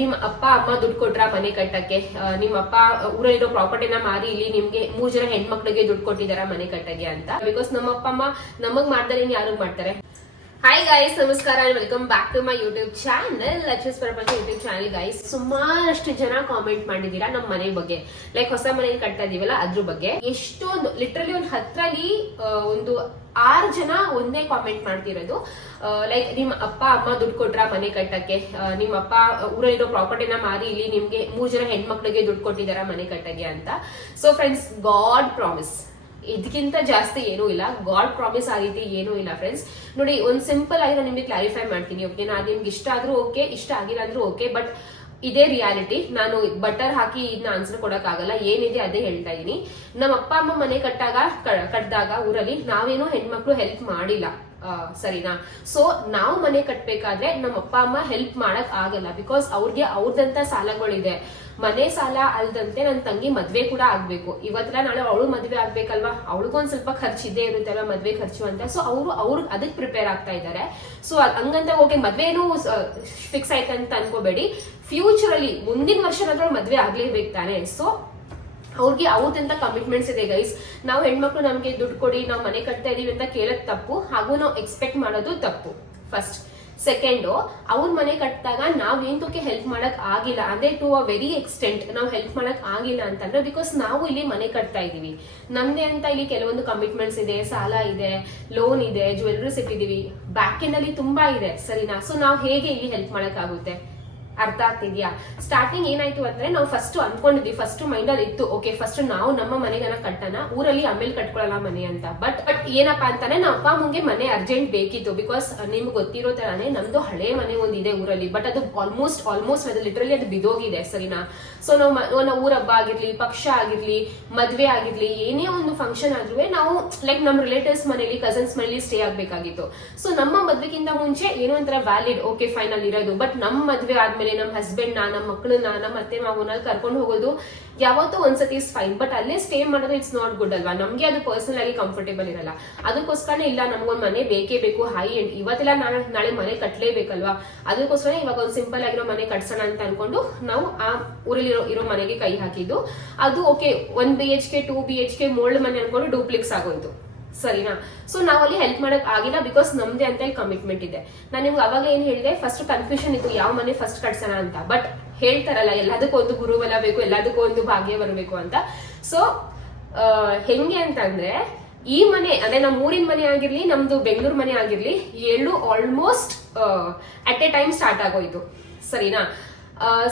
ನಿಮ್ ಅಪ್ಪ, ಅಮ್ಮ ದುಡ್ಡು ಕೊಟ್ರ ಮನೆ ಕಟ್ಟಕ್ಕೆ? ನಿಮ್ ಅಪ್ಪ ಊರಲ್ಲಿರೋ ಪ್ರಾಪರ್ಟಿನ ಮಾರಿ ಇಲ್ಲಿ ನಿಮ್ಗೆ ಮೂರ್ ಜನ ಹೆಣ್ಮಕ್ಳಿಗೆ ದುಡ್ಡು ಕೊಟ್ಟಿದಾರ ಮನೆ ಕಟ್ಟಕ್ಕೆ ಅಂತ? ಬಿಕಾಸ್ ನಮ್ಮ ಅಪ್ಪ, ಅಮ್ಮ ನಮಗ್ ಮಾಡ್ತಾರೆ ಯಾರು ಮಾಡ್ತಾರೆ? ಹಾಯ್ ಗಾಯ್ಸ್ ನಮಸ್ಕಾರ welcome back to my YouTube channel Lakshmi's ಪ್ರಪಂಚ ಯೂಟ್ಯೂಬ್ ಚಾನಲ್ ಗೈಸ್ ಸುಮಾರಷ್ಟು ಜನ ಕಾಮೆಂಟ್ ಮಾಡಿದೀರಾ ನಮ್ಮ ಮನೆ ಬಗ್ಗೆ. ಲೈಕ್ ಹೊಸ ಮನೆ ಕಟ್ತಾ ಇದೀವಲ್ಲ, ಅದ್ರ ಬಗ್ಗೆ. ಎಷ್ಟೊಂದು ಲಿಟ್ರಲಿ ಒಂದು ಹತ್ತರಲ್ಲಿ ಒಂದು ಆರು ಜನ ಒಂದೇ ಕಾಮೆಂಟ್ ಮಾಡ್ತಿರೋದು. ಲೈಕ್ ನಿಮ್ ಅಪ್ಪ, ಅಮ್ಮ ದುಡ್ಡು ಕೊಟ್ರ ಮನೆ ಕಟ್ಟಕ್ಕೆ? ನಿಮ್ಮ ನಿಮ್ ಅಪ್ಪ ಊರಲ್ಲಿರೋ ಪ್ರಾಪರ್ಟಿನ ಮಾರಿ ಇಲ್ಲಿ ನಿಮ್ಗೆ ಮೂರ್ ಜನ ಹೆಣ್ಮಕ್ಳಿಗೆ ದುಡ್ಡು ಕೊಟ್ಟಿದಾರ ಮನೆ ಕಟ್ಟಕ್ಕೆ ಅಂತ. ಸೊ ಫ್ರೆಂಡ್ಸ್ ಗಾಡ್ ಪ್ರಾಮಿಸ್ ಇದಕ್ಕಿಂತ ಜಾಸ್ತಿ ಏನೂ ಇಲ್ಲ. ಗಾಡ್ ಪ್ರಾಮಿಸ್ ಆ ರೀತಿ ಏನೂ ಇಲ್ಲ ಫ್ರೆಂಡ್ಸ್ ನೋಡಿ, ಒಂದು ಸಿಂಪಲ್ ಆಗಿ ನಾನು ನಿಮಗೆ ಕ್ಲಾರಿಫೈ ಮಾಡ್ತೀನಿ ಓಕೆ ನಾನು ನಿಮ್ಗೆ ಇಷ್ಟ ಆದ್ರೂ ಓಕೆ ಇಷ್ಟ ಆಗಿಲ್ಲ ಅಂದ್ರೂ ಓಕೆ ಬಟ್ ಇದೇ ರಿಯಾಲಿಟಿ ನಾನು ಬಟರ್ ಹಾಕಿ ಇದನ್ನ ಆನ್ಸರ್ ಕೊಡಕ್ ಆಗಲ್ಲ. ಏನಿದೆ ಅದೇ ಹೇಳ್ತಾ ಇದೀನಿ. ನಮ್ಮ ಅಪ್ಪ, ಅಮ್ಮ ಮನೆ ಕಟ್ಟಾಗ ಕಟ್ಟಿದಾಗ ಊರಲ್ಲಿ ನಾವೇನೋ ಹೆಣ್ಮಕ್ಳು ಹೆಲ್ಪ್ ಮಾಡಿಲ್ಲ. ಸರಿನಾ? ಸೊ ನಾವು ಮನೆ ಕಟ್ಟಬೇಕಾದ್ರೆ ನಮ್ಮ ಅಪ್ಪ, ಅಮ್ಮ ಹೆಲ್ಪ್ ಮಾಡಕ್ ಆಗಲ್ಲ ಬಿಕಾಸ್ ಅವ್ರಿಗೆ ಅವ್ರದಂತ ಸಾಲಗಳಿದೆ. ಮನೆ ಸಾಲ ಅಲ್ದಂತೆ ನನ್ನ ತಂಗಿ ಮದ್ವೆ ಕೂಡ ಆಗ್ಬೇಕು. ಇವತ್ತಲ್ಲ ನಾಳೆ ಅವಳು ಮದ್ವೆ ಆಗ್ಬೇಕಲ್ವಾ? ಅವಳಿಗೊಂದ್ ಸ್ವಲ್ಪ ಖರ್ಚು ಇದ್ದೇ ಇರುತ್ತಲ್ವಾ ಮದ್ವೆ ಖರ್ಚು ಅಂತ. ಸೊ ಅವರು ಅವ್ರಿಗೆ ಅದಕ್ಕೆ ಪ್ರಿಪೇರ್ ಆಗ್ತಾ ಇದ್ದಾರೆ. ಸೊ ಹಂಗಂತ ಓಕೆ ಮದ್ವೆನೂ ಫಿಕ್ಸ್ ಆಯ್ತಂತ ಅನ್ಕೋಬೇಡಿ. ಫ್ಯೂಚರ್ ಅಲ್ಲಿ ಮುಂದಿನ ವರ್ಷನಾದ್ರೂ ಮದ್ವೆ ಆಗ್ಲೇಬೇಕು ತಾನೆ. ಸೊ ಅವ್ರಿಗೆ ಅವ್ರದಂತ ಕಮಿಟ್ಮೆಂಟ್ಸ್ ಇದೆ ಗೈಸ್ ನಾವು ಹೆಣ್ಮಕ್ಳು ನಮ್ಗೆ ದುಡ್ಡು ಕೊಡಿ, ನಾವು ಮನೆ ಕಟ್ತಾ ಇದೀವಿ ಅಂತ ಕೇಳೋದು ತಪ್ಪು. ಹಾಗೂ ನಾವು ಎಕ್ಸ್ಪೆಕ್ಟ್ ಮಾಡೋದು ತಪ್ಪು. ಫಸ್ಟ್ ಸೆಕೆಂಡ್ ಅವ್ರ ಮನೆ ಕಟ್ಟಿದಾಗ ನಾವ್ ಏಂತಕ್ಕೆ ಹೆಲ್ಪ್ ಮಾಡಕ್ ಆಗಿಲ್ಲ. ಅಂದ್ರೆ ಟು ಅ ವೆರಿ ಎಕ್ಸ್ಟೆಂಟ್ ನಾವು ಹೆಲ್ಪ್ ಮಾಡಕ್ ಆಗಿಲ್ಲ ಅಂತಂದ್ರೆ ಬಿಕಾಸ್ ನಾವು ಇಲ್ಲಿ ಮನೆ ಕಟ್ತಾ ಇದೀವಿ ನಮ್ದೇ ಅಂತ ಇಲ್ಲಿ ಕೆಲವೊಂದು ಕಮಿಟ್ಮೆಂಟ್ಸ್ ಇದೆ, ಸಾಲ ಇದೆ ಲೋನ್ ಇದೆ ಜ್ಯುವೆಲ್ರೀಸ್ ಇಟ್ಟಿದೀವಿ ಬ್ಯಾಕ್ ತುಂಬಾ ಇದೆ, ಸರಿನಾ? ಸೊ ನಾವು ಹೇಗೆ ಇಲ್ಲಿ ಹೆಲ್ಪ್ ಮಾಡಕ್ ಆಗುತ್ತೆ? ಅರ್ಥ ಆಗ್ತಿದ್ಯಾ? ಸ್ಟಾರ್ಟಿಂಗ್ ಏನಾಯ್ತು ಅಂದ್ರೆ ನಾವು ಫಸ್ಟ್ ಅನ್ಕೊಂಡಿದ್ವಿ ಫಸ್ಟ್ ಮೈಂಡ್ ಅಲ್ಲಿ ಇತ್ತು ಓಕೆ ಫಸ್ಟ್ ನಾವು ನಮ್ಮ ಮನೆಗನ ಕಟ್ಟೋಣ, ಊರಲ್ಲಿ ಆಮೇಲೆ ಕಟ್ಕೊಳ್ಳಲ್ಲ ಮನೆ ಅಂತ. ಬಟ್ ಬಟ್ ಏನಪ್ಪಾ ಅಂತಾನೆ ನಮ್ಮ ಅಪ್ಪ ಅಮ್ಮಂಗೆ ಮನೆ ಅರ್ಜೆಂಟ್ ಬೇಕಿತ್ತು ಬಿಕಾಸ್ ನಿಮ್ಗೆ ಗೊತ್ತಿರೋ ತರಾನೇ ನಮ್ದು ಹಳೆ ಮನೆ ಒಂದಿದೆ ಊರಲ್ಲಿ ಬಟ್ ಅದು ಆಲ್ಮೋಸ್ಟ್ ಆಲ್ಮೋಸ್ಟ್ ಅದು ಲಿಟ್ರಲಿ ಅದು ಬಿದೋಗಿದೆ, ಸರಿನಾ? ಸೊ ನಾವು ನಾವು ಊರ ಹಬ್ಬ ಆಗಿರ್ಲಿ, ಪಕ್ಷ ಆಗಿರ್ಲಿ, ಮದ್ವೆ ಆಗಿರ್ಲಿ, ಏನೇ ಒಂದು ಫಂಕ್ಷನ್ ಆದ್ರೂ ನಾವು ಲೈಕ್ ನಮ್ಮ ರಿಲೇಟಿವ್ಸ್ ಮನೇಲಿ ಕಸನ್ಸ್ ಮನೇಲಿ ಸ್ಟೇ ಆಗ್ಬೇಕಾಗಿತ್ತು. ಸೊ ನಮ್ಮ ಮದ್ವೆಗಿಂತ ಮುಂಚೆ ಏನೋ ಒಂಥರ ವ್ಯಾಲಿಡ್ ಓಕೆ ಫೈನಲ್ ಇರೋದು ಬಟ್ ನಮ್ಮ ಮದ್ವೆ ಆದ್ಮೇಲೆ ನಮ್ಮ ಹಸ್ಬೆಂಡ್ ನಾ ನಮ್ಮ ಮಕ್ಕಳನ್ನ ನಮ್ಮ ಅತ್ತೆ ಮಾವನ ಕರ್ಕೊಂಡು ಹೋಗೋದು ಯಾವತ್ತೂ ಒಂದ್ಸತಿ ಇಸ್ ಫೈನ್ ಬಟ್ ಅಲ್ಲೇ ಸ್ಟೇ ಮಾಡೋದು ಇಟ್ಸ್ ನಾಟ್ ಗುಡ್ ಅಲ್ವಾ? ನಮಗೆ ಅದು ಪರ್ಸನಲ್ ಆಗಿ ಕಂಫರ್ಟೇಬಲ್ ಇರಲ್ಲ. ಅದಕ್ಕೋಸ್ಕರನೇ ಇಲ್ಲ, ನಮಗೊಂದು ಮನೆ ಬೇಕೇ ಬೇಕು ಹೈ ಎಂಡ್ ಇವತ್ತೆಲ್ಲ ನಾಳೆ ನಾಳೆ ಮನೆ ಕಟ್ಟಲೇಬೇಕಲ್ವಾ ಅದಕ್ಕೋಸ್ಕರ ಇವಾಗ ಒಂದು ಸಿಂಪಲ್ ಆಗಿರೋ ಮನೆ ಕಟ್ಸೋಣ ಅಂತ ಅನ್ಕೊಂಡು ನಾವು ಆ ಊರಲ್ಲಿ ಇರೋ ಇರೋ ಮನೆಗೆ ಕೈ ಹಾಕಿದ್ದು. ಅದು okay one B H K two B H K mould ಮನೆ ಅನ್ಕೊಂಡು ಡೂಪ್ಲಿಕ್ಸ್ ಆಗೋಯ್ತು. ಸರಿನಾ? ಸೊ ನಾವಲ್ಲಿ ಹೆಲ್ಪ್ ಮಾಡಕ್ ಆಗಿಲ್ಲ ಬಿಕಾಸ್ ನಮ್ದೇ ಅಂತ ಕಮಿಟ್ಮೆಂಟ್ ಇದೆ. ನಾನು ನಿಮ್ಗೆ ಅವಾಗ ಏನ್ ಹೇಳಿದೆ? ಫಸ್ಟ್ ಕನ್ಫ್ಯೂಷನ್ ಇತ್ತು, ಯಾವ ಮನೆ ಫಸ್ಟ್ ಕಟ್ಸೋಣ ಅಂತ. ಬಟ್ ಹೇಳ್ತಾರಲ್ಲ, ಎಲ್ಲದಕ್ಕೂ ಒಂದು ಗುರುಬಲ ಬೇಕು, ಎಲ್ಲದಕ್ಕೂ ಒಂದು ಭಾಗ್ಯ ಬರಬೇಕು ಅಂತ. ಸೊ ಹೆಂಗೆ ಅಂತಂದ್ರೆ, ಈ ಮನೆ ಅಂದ್ರೆ ನಮ್ಮ ಊರಿನ ಮನೆ ಆಗಿರ್ಲಿ, ನಮ್ದು ಬೆಂಗಳೂರು ಮನೆ ಆಗಿರ್ಲಿ ಎರಡು almost at a time start ಆಗೋಯ್ತು. ಸರಿನಾ?